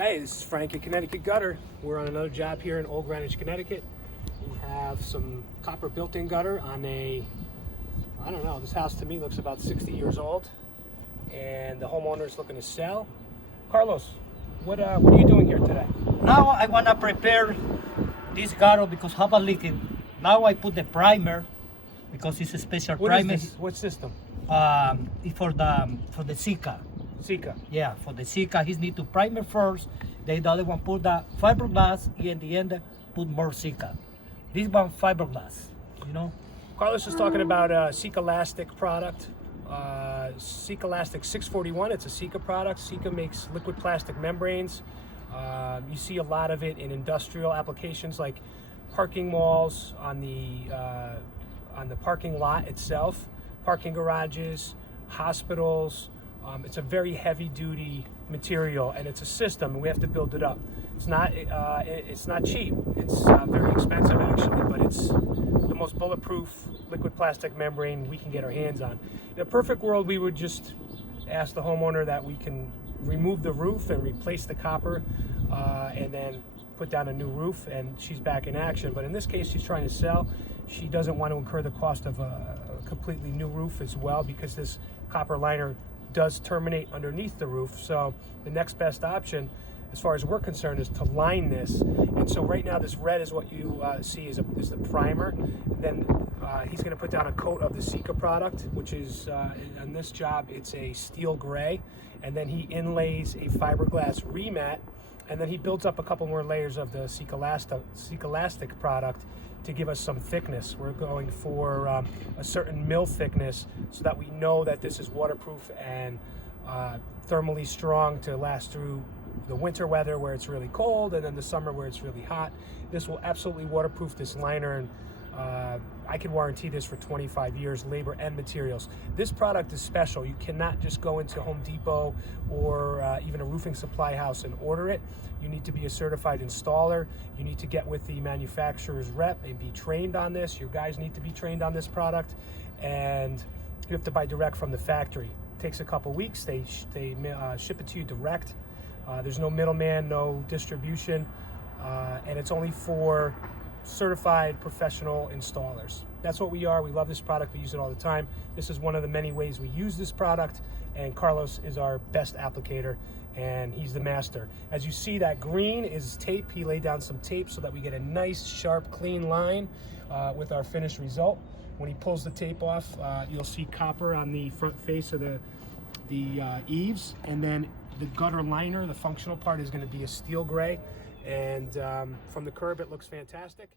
Hey, this is Frank at Connecticut Gutter. We're on another job here in Old Greenwich, Connecticut. We have some copper built-in gutter on a, I don't know, this house to me looks about 60 years old. And the homeowner is looking to sell. Carlos, what are you doing here today? Now I want to prepare this gutter because have a leaking. Now I put the primer because it's a special primer. What system? It's for the SIKA. SIKA. Yeah, for the SIKA, he need to primer first. Then the other one put the fiberglass, and in the end put more SIKA. This one fiberglass, you know. Carlos is talking about a SIKA Elastic product. SIKA Elastic 641. It's a SIKA product. SIKA makes liquid plastic membranes. You see a lot of it in industrial applications like parking malls, on the parking lot itself, parking garages, hospitals. It's a very heavy-duty material, and it's a system, and we have to build it up. It's not cheap. It's very expensive, actually, but it's the most bulletproof liquid plastic membrane we can get our hands on. In a perfect world, we would just ask the homeowner that we can remove the roof and replace the copper, and then put down a new roof, and she's back in action. But in this case, she's trying to sell. She doesn't want to incur the cost of a completely new roof as well, because this copper liner does terminate underneath the roof. So the next best option, as far as we're concerned, is to line this. And so right now this red is what you see is the primer. Then he's going to put down a coat of the SIKA product, which is on this job it's a steel gray, and then he inlays a fiberglass remat, and then he builds up a couple more layers of the SIKA Elastic product to give us some thickness. We're going for a certain mill thickness so that we know that this is waterproof and thermally strong to last through the winter weather where it's really cold, and then the summer where it's really hot. This will absolutely waterproof this liner, and I can warranty this for 25 years, labor and materials. This product is special. You cannot just go into Home Depot or even a roofing supply house and order it. You need to be a certified installer. You need to get with the manufacturer's rep and be trained on this. Your guys need to be trained on this product, and you have to buy direct from the factory. It takes a couple weeks. They ship it to you direct. There's no middleman, no distribution, and it's only for certified professional installers. That's what we are. We love this product. We use it all the time. This is one of the many ways we use this product, and Carlos is our best applicator, and he's the master. As you see, that green is tape. He laid down some tape so that we get a nice, sharp, clean line with our finished result. When he pulls the tape off, you'll see copper on the front face of the eaves, and then the gutter liner, the functional part, is going to be a steel gray, and from the curb it looks fantastic.